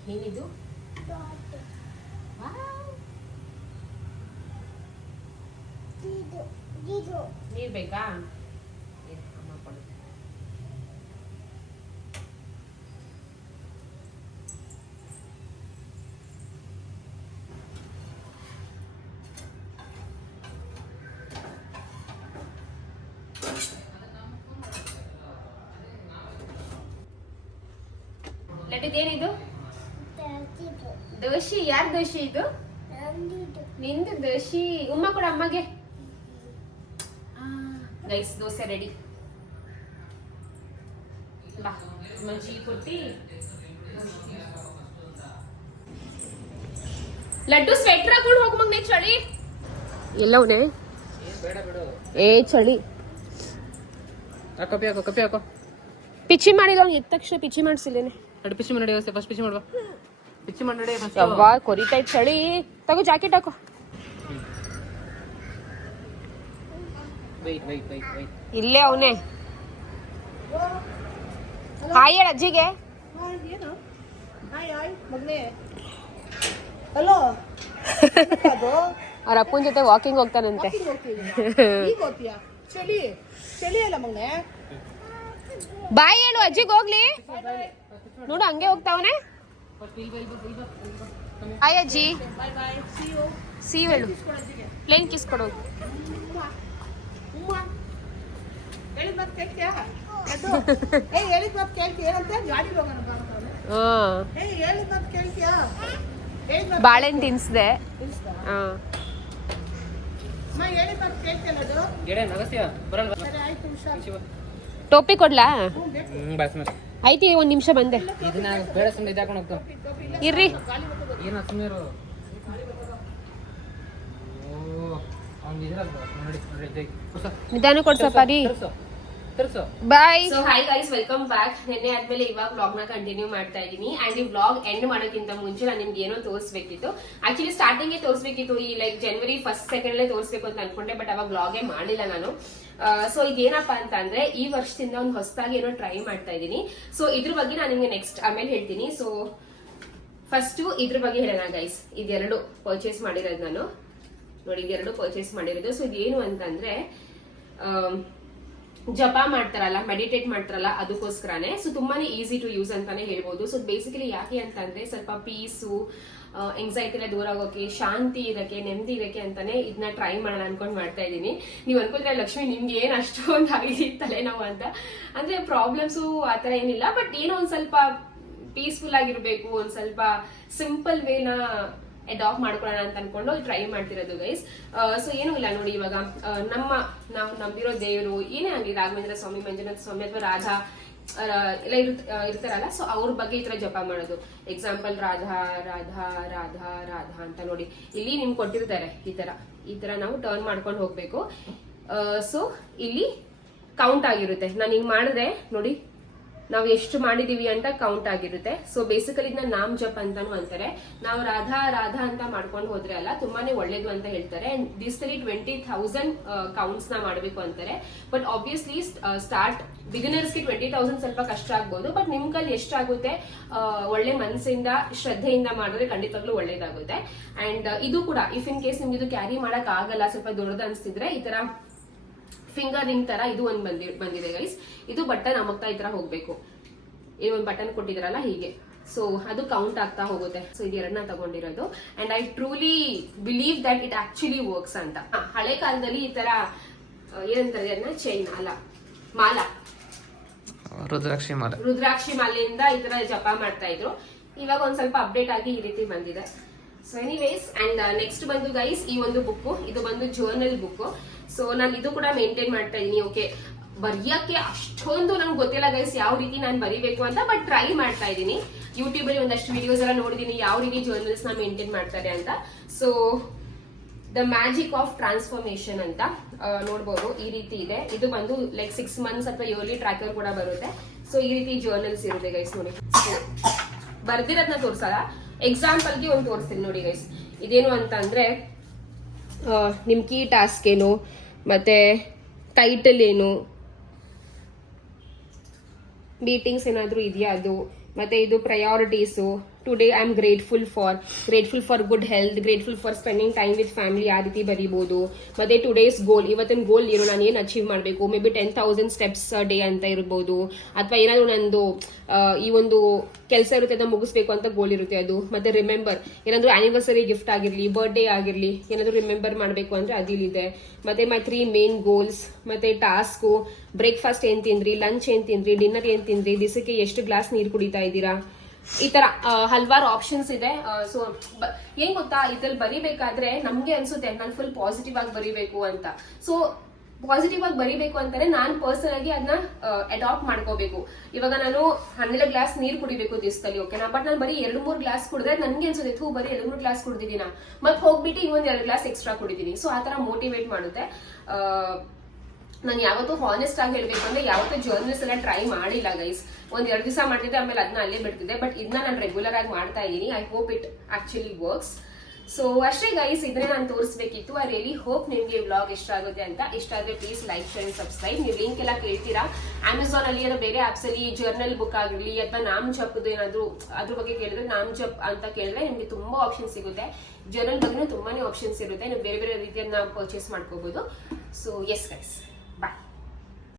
ಏನಿದು? ನೀರ್ ಬೇಕಾ. ಲಡ್ಡುದೇನಿದು ದೋಶಿ. ಯಾರ್ ದೋಶಿ ಇದು? ನಿಂದು ದೋಶಿ. ಉಮ್ಮ ಕೂಡ ಅಮ್ಮಗೆ. ಗೈಸ್ ದೋಸೆ ರೆಡಿ ಬಾ ಮಜ್ಜಿ ಕೊಟ್ಟಿ ಲಡ್ಡು ಸ್ವೆಟರ್ ಹಾಕೊಂಡು ಹೋಗು ಮಗ್ನೆ ಚಳಿ. ಎಲ್ಲವನೇ ಬೇಡ ಬಿಡು ಏ ಚಳಿ. ಕಪಿ ಹಾಕೋ ಕಪಿ ಹಾಕೋ. ಪಿಚ್ಚಿ ಮಾಡಿದ ಎದ್ದ ತಕ್ಷಣ ಪಿಚ್ಚಿ ಮಾಡಿಸಿಲ್ಲೇನೆ. ನಡಿ ಪಿಚ್ಚಿ ಮಾಡಿ ಫಸ್ಟ್ ಪಿಚ್ಚಿ ಮಾಡುವ. ಪಿಚ್ಚಿ ಮಾಡಿ ಫಸ್ಟ್ ಯವ್ವಾ ಕೊರಿತೈತ್ ಚಳಿ. ತಗೋ ಜಾಕೆಟ್ ಹಾಕೋ. ಇಲ್ಲೇ ಅವನೇ. ಹಾಯ್ ಹೇಳ ಅಜ್ಜಿಗೆ. ಅವ್ರ ಅಪ್ಪನ ಜೊತೆ ವಾಕಿಂಗ್ ಹೋಗ್ತಾನಂತೆ. ಬಾಯ್ ಹೇಳು ಅಜ್ಜಿಗೆ ಹೋಗ್ಲಿ. ನೋಡು ಹಂಗೆ ಹೋಗ್ತಾವನೆ ಹಾಯ್ ಅಜ್ಜಿ. ಸಿ ಹೇಳು. ಪ್ಲೇನ್ ಕಿಸ್ ಕೊಡೋದು ಹೇಳಿದ ಮಾತು ಕೇಳ್ತೀಯಾ? ಏ ಹೇಳಿದ ಮಾತು ಕೇಳ್ತೀಯ? ಏನಂತ? ಗಾಡಿ ಹೋಗೋಣ ಬಾ ಹಾ ಏ ಹೇಳಿದ ಮಾತು ಕೇಳ್ತೀಯಾ? ಹೇಳಿದ ಬಾಳೆಹಣ್ಣು ತಿನ್ಸ್ದೆ. ಟೋಪಿ ಕೊಡ್ಲಾ? ಐತಿ ಒಂದ್ ನಿಮಿಷ ಬಂದೆ. ಇರ್ರಿ. ನಿಧಾನ ಕೊಡ್ಸಪ್ಪ ರೀ bye so hi guys welcome back ನಿನ್ನೆ ಆದ್ಮೇಲೆ ಇವಾಗ ಬ್ಲಾಗ್ನ ಕಂಟಿನ್ಯೂ ಮಾಡ್ತಾ ಇದೀನಿ ಅಂಡ್ ಈ ಬ್ಲಾಗ್ ಎಂಡ್ ಮಾಡೋಕ್ಕಿಂತ ಮುಂಚೆ ನಾನು ನಿಮ್ಗೆ ಏನೋ ತೋರಿಸ್ಬೇಕಿತ್ತು. Actually starting ತೋರಿಸ್ಬೇಕಿತ್ತು. ಈ ಲೈಕ್ ಜನವರಿ ಫಸ್ಟ್ ಸೆಕೆಂಡ್ ಅಲ್ಲೇ ತೋರಿಸಬೇಕು ಅಂತ ಅನ್ಕೊಂಡೆ ಬಟ್ ಅವಾಗ ಬ್ಲಾಗೇ ಮಾಡಿಲ್ಲ ನಾನು. ಸೊ ಇದೇನಪ್ಪ ಅಂತ ಅಂದ್ರೆ ಈ ವರ್ಷದಿಂದ ಒಂದು ಹೊಸದಾಗಿ ಏನೋ ಟ್ರೈ ಮಾಡ್ತಾ ಇದೀನಿ ಸೊ ಇದ್ರ ಬಗ್ಗೆ ನಾನು ನಿಮ್ಗೆ ನೆಕ್ಸ್ಟ್ ಆಮೇಲೆ ಹೇಳ್ತೀನಿ. ಸೊ ಫಸ್ಟ್ ಇದ್ರ ಬಗ್ಗೆ ಹೇಳೋಣ ಗೈಸ್ ಇದೆರಡು ಪರ್ಚೇಸ್ ಮಾಡಿರೋದು ನಾನು. ನೋಡಿ ಇದೆರಡು ಪರ್ಚೇಸ್ ಮಾಡಿರೋದು. ಸೊ ಇದೇನು ಅಂತಂದ್ರೆ ಜಪ ಮಾಡ್ತಾರಲ್ಲ ಮೆಡಿಟೇಟ್ ಮಾಡ್ತಾರಲ್ಲ, ಅದಕ್ಕೋಸ್ಕರನೇ. ಸೊ ತುಂಬಾನೇ ಈಸಿ ಟು ಯೂಸ್ ಅಂತಾನೆ ಹೇಳ್ಬೋದು. ಸೊ ಬೇಸಿಕಲಿ ಯಾಕೆ ಅಂತಂದ್ರೆ ಸ್ವಲ್ಪ ಪೀಸು ಎಂಗ್ಸೈಟಿ ಎಲ್ಲ ದೂರ ಆಗೋಕೆ, ಶಾಂತಿ ಇರಕ್ಕೆ ನೆಮ್ಮದಿ ಇರಕ್ಕೆ ಅಂತಾನೆ ಇದನ್ನ ಟ್ರೈ ಮಾಡೋಣ ಅನ್ಕೊಂಡು ಮಾಡ್ತಾ ಇದ್ದೀನಿ. ನೀವು ಅನ್ಕೊಂಡ್ರೆ ಲಕ್ಷ್ಮಿ, ನಿಮ್ಗೆ ಏನ್ ಅಷ್ಟೊಂದು ಆಗಿದೆ ತಲೆನೋವು ಅಂತ. ಅಂದ್ರೆ ಪ್ರಾಬ್ಲಮ್ಸು ಆತರ ಏನಿಲ್ಲ ಬಟ್ ಏನೋ ಒಂದ್ ಸ್ವಲ್ಪ ಪೀಸ್ಫುಲ್ ಆಗಿರ್ಬೇಕು, ಒಂದ್ ಸ್ವಲ್ಪ ಸಿಂಪಲ್ ವೇನ ಅಡಾಪ್ಟ್ ಮಾಡ್ಕೊಳ್ಳೋಣ ಅಂತ ಅನ್ಕೊಂಡು ಟ್ರೈ ಮಾಡ್ತಿರೋದು ಗೈಸ್ ಸೊ ಏನೂ ಇಲ್ಲ ನೋಡಿ ಇವಾಗ. ನಮ್ಮ, ನಾವು ನಂಬಿರೋ ದೇವರು ಏನೇ ಆಗಲಿ, ರಾಘವೇಂದ್ರ ಸ್ವಾಮಿ, ಮಂಜುನಾಥ ಸ್ವಾಮಿ ಅಥವಾ ರಾಧಾ ಎಲ್ಲ ಇರ್ತಾರಲ್ಲ ಸೊ ಅವ್ರ ಬಗ್ಗೆ ಈ ತರ ಜಪ ಮಾಡೋದು. ಎಕ್ಸಾಂಪಲ್ ರಾಧಾ ರಾಧಾ ರಾಧಾ ರಾಧಾ ಅಂತ ನೋಡಿ. ಇಲ್ಲಿ ನಿಮ್ಗೆ ಕೊಟ್ಟಿರ್ತಾರೆ ಈ ತರ. ಈ ತರ ನಾವು ಟರ್ನ್ ಮಾಡ್ಕೊಂಡು ಹೋಗ್ಬೇಕು. ಸೊ ಇಲ್ಲಿ ಕೌಂಟ್ ಆಗಿರುತ್ತೆ. ನಾನು ಹಿಂಗ್ ಮಾಡಿದ್ರೆ ನೋಡಿ ನಾವು ಎಷ್ಟು ಮಾಡಿದೀವಿ ಅಂತ ಕೌಂಟ್ ಆಗಿರುತ್ತೆ. ಸೊ ಬೇಸಿಕಲಿ ಇದನ್ನ ನಾಮ್ ಜಪ್ ಅಂತಾನು ಅಂತಾರೆ. ನಾವು ರಾಧಾ ರಾಧಾ ಅಂತ ಮಾಡ್ಕೊಂಡು ಹೋದ್ರೆ ಅಲ್ಲ, ತುಂಬಾನೇ ಒಳ್ಳೇದು ಅಂತ ಹೇಳ್ತಾರೆ. ದಿಸ್ಲಿ ಟ್ವೆಂಟಿ ಥೌಸಂಡ್ ಕೌಂಟ್ಸ್ನ ಮಾಡಬೇಕು ಅಂತಾರೆ. ಬಟ್ ಆಬ್ವಿಯಸ್ಲಿ ಸ್ಟಾರ್ಟ್ ಬಿಗಿನರ್ಸ್ಗೆ ಟ್ವೆಂಟಿ ತೌಸಂಡ್ ಸ್ವಲ್ಪ ಕಷ್ಟ ಆಗ್ಬೋದು. ಬಟ್ ನಿಮ್ ಕೈಲಿ ಎಷ್ಟಾಗುತ್ತೆ ಒಳ್ಳೆ ಮನಸ್ಸಿಂದ, ಶ್ರದ್ಧೆಯಿಂದ ಮಾಡಿದ್ರೆ ಖಂಡಿತವಾಗ್ಲೂ ಒಳ್ಳೇದಾಗುತ್ತೆ. ಅಂಡ್ ಇದು ಕೂಡ ಇಫ್ ಇನ್ ಕೇಸ್ ನಿಮ್ಗೆ ಇದು ಕ್ಯಾರಿ ಮಾಡಕ್ ಆಗಲ್ಲ, ಸ್ವಲ್ಪ ದೊಡ್ಡದ ಅನ್ಸ್ತಿದ್ರೆ ಈ ತರ ಫಿಂಗರ್ ರಿಂಗ್ ತರ ಇದು ಒಂದ್ ಬಂದಿ ಬಂದಿದೆ ಗೈಸ್ ಇದು ಬಟನ್ ಅಮಕ್ತಾ ಈ ತರ ಹೋಗ್ಬೇಕು. ಈ ಒಂದು ಬಟನ್ ಕೊಟ್ಟಿದ್ರಲ್ಲ ಹೀಗೆ. ಸೊ ಅದು ಕೌಂಟ್ ಆಗ್ತಾ ಹೋಗುತ್ತೆ. ಸೊ ಇದು ಎರಡನ್ನ ತಗೊಂಡಿರೋದು. And I truly believe that it actually works ಅಂತ. ಹಳೆ ಕಾಲದಲ್ಲಿ ಈ ತರ ಏನಂತಾರೆ ಅದನ್ನ? ಚೈನ್ ಅಲ್ಲ. ಮಾಲ. ರುದ್ರಾಕ್ಷಿ ಮಾಲೆ. ರುದ್ರಾಕ್ಷಿ ಮಾಲೆಯಿಂದ ಈ ತರ ಜಪ ಮಾಡ್ತಾ ಇದ್ರು. ಇವಾಗ ಒಂದ್ ಸ್ವಲ್ಪ ಅಪ್ಡೇಟ್ ಆಗಿ ಈ ರೀತಿ ಬಂದಿದೆ. ಸೊ ಎನಿವೇಸ್ ಅಂಡ್ ನೆಕ್ಸ್ಟ್ ಬಂದು ಗೈಸ್ ಈ ಒಂದು ಬುಕ್ ಇದು ಬಂದು ಜರ್ನಲ್ ಬುಕ್ ಸೊ ನಾನು ಇದು ಕೂಡ ಮೇಂಟೈನ್ ಮಾಡ್ತಾ ಇದ್ದೀನಿ. ಓಕೆ ಬರೆಯಕ್ಕೆ ಅಷ್ಟೊಂದು ನಂಗೆ ಗೊತ್ತಿಲ್ಲ ಗೈಸ್ ಯಾವ ರೀತಿ ನಾನು ಬರಿಬೇಕು ಅಂತ ಬಟ್ ಟ್ರೈ ಮಾಡ್ತಾ ಇದ್ದೀನಿ. ಯೂಟ್ಯೂಬ್ ಅಲ್ಲಿ ಒಂದಷ್ಟು ವಿಡಿಯೋಸ್ ಎಲ್ಲ ನೋಡಿದೀನಿ ಯಾವ ರೀತಿ ಜರ್ನಲ್ಸ್ನ ಮೇಂಟೈನ್ ಮಾಡ್ತಾರೆ ಅಂತ. So the magic of transformation ಅಂತ ನೋಡ್ಬೋದು. ಈ ರೀತಿ ಇದೆ. ಇದು ಬಂದು ಲೈಕ್ ಸಿಕ್ಸ್ ಮಂತ್ಸ್ ಅಥವಾ ಇಯರ್ಲಿ ಟ್ರ್ಯಾಕರ್ ಕೂಡ ಬರುತ್ತೆ. ಸೊ ಈ ರೀತಿ ಜರ್ನಲ್ಸ್ ಇರುತ್ತೆ ಗೈಸ್ ನೋಡಿ. ಬರ್ದಿರೋದ್ನ ತೋರ್ಸಲ್ಲ? ಎಕ್ಸಾಂಪಲ್ಗೆ ಒಂದು ತೋರಿಸ್ತೀನಿ ನೋಡಿ ಗೈಸ್ ಇದೇನು ಅಂತ ಅಂದ್ರೆ ಆ, ನಿಮ್ ಕೀ ಟಾಸ್ಕ್ ಏನು? ಮತ್ತೆ ಟೈಟಲ್ ಏನು? ಮೀಟಿಂಗ್ಸ್ ಏನಾದರೂ ಇದೆಯಾ ಅದು? ಮತ್ತೆ ಇದು priorities today I am grateful for grateful for good health grateful for spending time with family ಆ ರೀತಿ ಬರೀಬೋದು ಮತ್ತೆ ಟುಡೇಸ್ ಗೋಲ್ ಇವತ್ತಿನ ಗೋಲ್ ಏನು? ನಾನು ಏನು ಅಚೀವ್ ಮಾಡಬೇಕು? Maybe ten thousand steps day ಅಂತ ಇರ್ಬೋದು. ಅಥವಾ ಏನಾದರೂ ನಂದು ಈ ಒಂದು ಕೆಲಸ ಇರುತ್ತೆ ಅದನ್ನು ಮುಗಿಸ್ಬೇಕು ಅಂತ ಗೋಲ್ ಇರುತ್ತೆ ಅದು. ಮತ್ತೆ ರಿಮೆಂಬರ್ ಏನಾದರೂ ಆನಿವರ್ಸರಿ ಗಿಫ್ಟ್ ಆಗಿರಲಿ ಬರ್ಡೇ ಆಗಿರಲಿ, ಏನಾದರೂ ರಿಮೆಂಬರ್ ಮಾಡಬೇಕು ಅಂದರೆ ಅದಿಲ್ಲಿದೆ ಮತ್ತೆ ಮೈ ತ್ರೀ ಮೇನ್ ಗೋಲ್ಸ್ ಮತ್ತೆ ಟಾಸ್ಕು ಬ್ರೇಕ್ಫಾಸ್ಟ್ ಏನು ತಿಂದ್ರಿ ಲಂಚ್ ಏನು ತಿಂದ್ರಿ ಡಿನ್ನರ್ ಏನು ತಿಂದ್ರಿ ದಿಸಕ್ಕೆ ಎಷ್ಟು ಗ್ಲಾಸ್ ನೀರು ಕುಡಿತಾ ಇದ್ದೀರಾ? ಈ ತರ ಹಲವಾರು ಆಪ್ಷನ್ಸ್ ಇದೆ. ಸೊ ಏನ್ ಗೊತ್ತಾ? ಇದ್ರಲ್ಲಿ ಬರಿಬೇಕಾದ್ರೆ ನಮ್ಗೆ ಅನ್ಸುತ್ತೆ, ನಾನು ಫುಲ್ ಪಾಸಿಟಿವ್ ಆಗಿ ಬರಿಬೇಕು ಅಂತ. ಸೊ ಪಾಸಿಟಿವ್ ಆಗಿ ಬರಿಬೇಕು ಅಂತಾರೆ ನಾನು ಪರ್ಸನಲ್ ಆಗಿ ಅದನ್ನ ಅಡಾಪ್ಟ್ ಮಾಡ್ಕೋಬೇಕು. ಇವಾಗ ನಾನು ಹನ್ನೆರಡು ಗ್ಲಾಸ್ ನೀರು ಕುಡಿಬೇಕು ದಿವಸದಲ್ಲಿ ಓಕೆನಾ ಬಟ್ ನಾನು ಬರೀ ಎರಡು ಮೂರು ಗ್ಲಾಸ್ ಕುಡಿದ್ರೆ ನನ್ಗೆ ಅನ್ಸುತ್ತೆ, ಥೂ, ಬರೀ ಎರಡು ಮೂರು ಗ್ಲಾಸ್ ಕುಡಿದಿದ್ದೀನ ಮತ್ತೆ ಹೋಗ್ಬಿಟ್ಟು ಇನ್ನೊಂದ್ ಎರಡು ಗ್ಲಾಸ್ ಎಕ್ಸ್ಟ್ರಾ ಕುಡಿದೀನಿ. ಸೊ ಆ ತರ ಮೋಟಿವೇಟ್ ಮಾಡುತ್ತೆ. ನಾನು ಯಾವತ್ತೂ ಹಾನೆಸ್ಟ್ ಆಗಿ ಹೇಳ್ಬೇಕು ಅಂದ್ರೆ ಯಾವತ್ತೂ ಜರ್ನಲ್ಸ್ ಎಲ್ಲ ಟ್ರೈ ಮಾಡಿಲ್ಲ ಗೈಸ್ ಒಂದ್ ಎರಡು ದಿವಸ ಮಾಡ್ತಿದ್ದೆ, ಆಮೇಲೆ ಅದನ್ನ ಅಲ್ಲೇ ಬಿಡ್ತಿದ್ದೆ ಬಟ್ ಇದನ್ನ ನಾನು ರೆಗ್ಯುಲರ್ ಆಗಿ ಮಾಡ್ತಾ ಇದ್ದೀನಿ I hope it actually works so ಅಷ್ಟೇ ಗೈಸ್ ಇದ್ರೆ ನಾನು ತೋರಿಸ್ಬೇಕಿತ್ತು. ಐ ರಿಯಲಿ ಹೋಪ್ ನಿಮ್ಗೆ ವ್ಲಾಗ್ ಇಷ್ಟ ಆಗುತ್ತೆ ಅಂತ. ಇಷ್ಟ ಆದ್ರೆ ಪ್ಲೀಸ್ ಲೈಕ್ ಶೇರ್ ಸಬ್ಸ್ಕ್ರೈಬ್ ನೀವು ಲಿಂಕ್ ಎಲ್ಲ ಕೇಳ್ತೀರಾ? ಅಮೆಝಾನ್ ಅಲ್ಲಿ ಏನೋ ಬೇರೆ ಆಪ್ಸ್ ಅಲ್ಲಿ ಜರ್ನಲ್ ಬುಕ್ ಆಗಿರ್ಲಿ, ಅಥವಾ ನಾಮ್ ಜಪ್ದು ಏನಾದ್ರು, ಅದ್ರ ಬಗ್ಗೆ ಕೇಳಿದ್ರೆ ನಾಮ್ ಜಪ್ ಅಂತ ಕೇಳಿದ್ರೆ ನಿಮ್ಗೆ ತುಂಬಾ ಆಪ್ಷನ್ ಸಿಗುತ್ತೆ. ಜರ್ನಲ್ ಬಗ್ಗೆ ತುಂಬಾನೇ ಆಪ್ಷನ್ಸ್ ಇರುತ್ತೆ. ನೀವು ಬೇರೆ ಬೇರೆ ರೀತಿಯನ್ನ ಪರ್ಚೇಸ್ ಮಾಡ್ಕೋಬಹುದು ಸೊ ಎಸ್ ಗೈಸ್